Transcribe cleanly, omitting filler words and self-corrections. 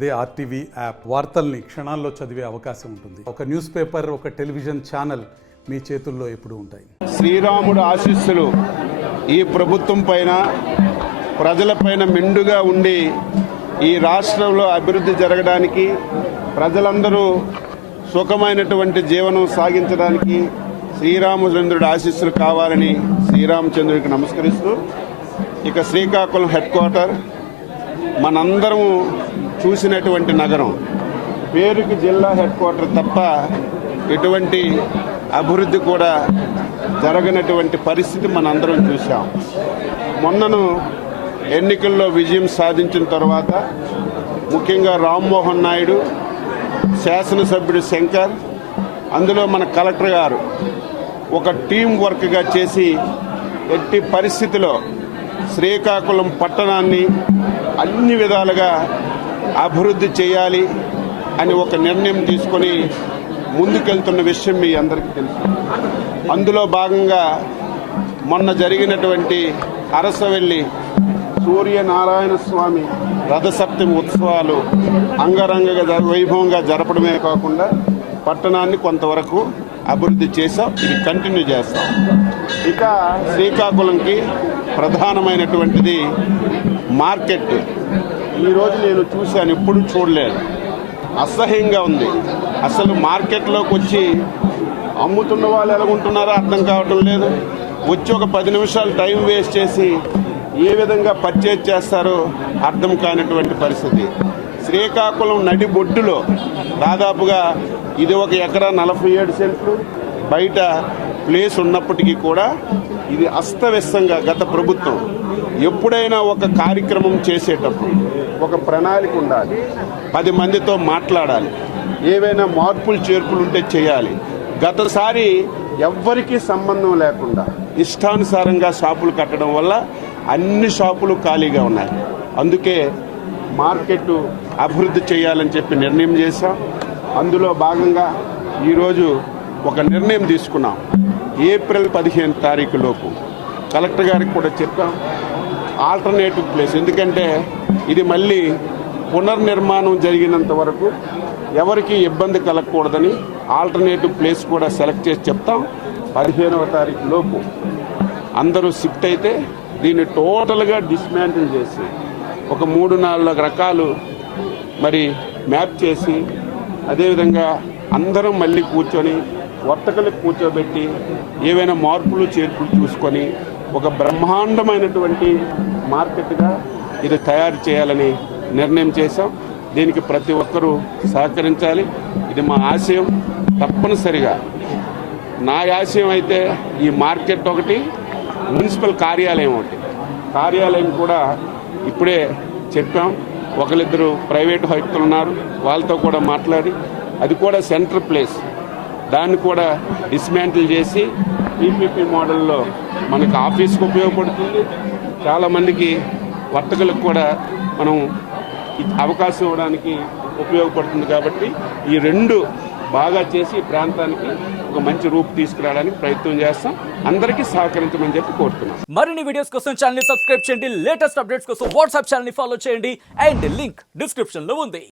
అదే RTV app వార్తల్ని క్షణాల్లో చదివే అవకాశం ఉంటుంది. ఒక న్యూస్ పేపర్, ఒక టెలివిజన్ ఛానల్ మీ చేతుల్లో ఎప్పుడూ ఉంటాయి. శ్రీరాముడు ఆశీస్సులు ఈ ప్రభుత్వం పైన, ప్రజలపైన మెండుగా ఉండి ఈ రాష్ట్రంలో అభివృద్ధి జరగడానికి, ప్రజలందరూ సుఖమైనటువంటి జీవనం సాగించడానికి శ్రీరామచంద్రుడి ఆశీస్సులు కావాలని శ్రీరామచంద్రుడికి నమస్కరిస్తూ, ఇక శ్రీకాకుళం హెడ్ క్వార్టర్ మనందరం చూసినటువంటి నగరం, పేరుకి జిల్లా హెడ్ క్వార్టర్ తప్ప ఎటువంటి అభివృద్ధి కూడా జరగనటువంటి పరిస్థితి మనందరం చూసాం. మొన్నను ఎన్నికల్లో విజయం సాధించిన తర్వాత ముఖ్యంగా రామ్మోహన్ నాయుడు, శాసనసభ్యుడు శంకర్, అందులో మన కలెక్టర్ గారు ఒక టీం వర్క్గా చేసి ఎట్టి పరిస్థితిలో శ్రీకాకుళం పట్టణాన్ని అన్ని విధాలుగా అభివృద్ధి చేయాలి అని ఒక నిర్ణయం తీసుకొని ముందుకెళ్తున్న విషయం మీ అందరికీ తెలుసు. అందులో భాగంగా మొన్న జరిగినటువంటి అరసవెల్లి సూర్యనారాయణ స్వామి రథసప్తమి ఉత్సవాలు అంగరంగ వైభవంగా జరపడమే కాకుండా పట్టణాన్ని కొంతవరకు అభివృద్ధి చేసాం. ఇది కంటిన్యూ చేస్తాం. ఇక శ్రీకాకుళంకి ప్రధానమైనటువంటిది మార్కెట్. ఈరోజు నేను చూశాను, ఎప్పుడు చూడలేదు, అసహ్యంగా ఉంది. అసలు మార్కెట్లోకి వచ్చి అమ్ముతున్న వాళ్ళు ఎలాగుంటున్నారో అర్థం కావటం లేదు. వచ్చి ఒక 10 నిమిషాలు టైం వేస్ట్ చేసి ఏ విధంగా పర్చేజ్ చేస్తారో అర్థం కానటువంటి పరిస్థితి. శ్రీకాకుళం నడిబొడ్డులో దాదాపుగా ఇది ఒక ఎకరా 47 సెంట్లు బయట ప్లేస్ ఉన్నప్పటికీ కూడా ఇది అస్తవ్యస్తంగా, గత ప్రభుత్వం ఎప్పుడైనా ఒక కార్యక్రమం చేసేటప్పుడు ఒక ప్రణాళిక ఉండాలి, 10 మందితో మాట్లాడాలి, ఏవైనా మార్పులు చేర్పులు ఉంటే చేయాలి. గతసారి ఎవ్వరికీ సంబంధం లేకుండా ఇష్టానుసారంగా షాపులు కట్టడం వల్ల అన్ని షాపులు ఖాళీగా ఉన్నాయి. అందుకే మార్కెట్ అభివృద్ధి చేయాలని చెప్పి నిర్ణయం చేశాం. అందులో భాగంగా ఈరోజు ఒక నిర్ణయం తీసుకున్నాం. ఏప్రిల్ 15 తారీఖులోపు కలెక్టర్ గారికి కూడా చెప్పాం ఆల్టర్నేటివ్ ప్లేస్, ఎందుకంటే ఇది మళ్ళీ పునర్నిర్మాణం జరిగినంత వరకు ఎవరికి ఇబ్బంది కలగకూడదని ఆల్టర్నేటివ్ ప్లేస్ కూడా సెలెక్ట్ చేసి చెప్తాం. 15వ తారీఖు లోపు అందరూ షిఫ్ట్ అయితే దీన్ని టోటల్గా డిస్మాంటిల్ చేసి ఒక 3-4 రకాలు మరి మ్యాప్ చేసి, అదేవిధంగా అందరం మళ్ళీ కూర్చొని వర్తకులకు కూర్చోబెట్టి ఏవైనా మార్పులు చేర్పులు చూసుకొని ఒక బ్రహ్మాండమైనటువంటి మార్కెట్గా ఇది తయారు చేయాలని నిర్ణయం చేశాం. దీనికి ప్రతి ఒక్కరూ సహకరించాలి. ఇది మా ఆశయం. తప్పనిసరిగా నా ఆశయం అయితే ఈ మార్కెట్ ఒకటి, మున్సిపల్ కార్యాలయం ఒకటి. కార్యాలయం కూడా ఇప్పుడే చెప్పాం, ఒకరిద్దరు ప్రైవేటు వ్యక్తులు ఉన్నారు, వాళ్ళతో కూడా మాట్లాడి అది కూడా సెంటర్ ప్లేస్, దాన్ని కూడా డిస్మాంటిల్ చేసి పీపీపీ మోడల్లో మనకు ఆఫీస్కి ఉపయోగపడుతుంది. చాలామందికి వర్తకులకు కూడా మనం అవకాశం ఇవ్వడానికి ఉపయోగపడుతుంది. కాబట్టి ఈ రెండు బాగా చేసి ఈ ప్రాంతానికి ఒక మంచి రూపు తీసుకురావడానికి ప్రయత్నం చేస్తాం. అందరికీ సహకరించమని చెప్పి కోరుతున్నాం. మరిన్ని వీడియోస్ కోసం ఛానల్ ని సబ్స్క్రైబ్ చేయండి. లేటెస్ట్ అప్డేట్స్ కోసం వాట్సాప్ ఛానల్ ని ఫాలో చేయండి. అండ్ లింక్ డిస్క్రిప్షన్ లో ఉంది.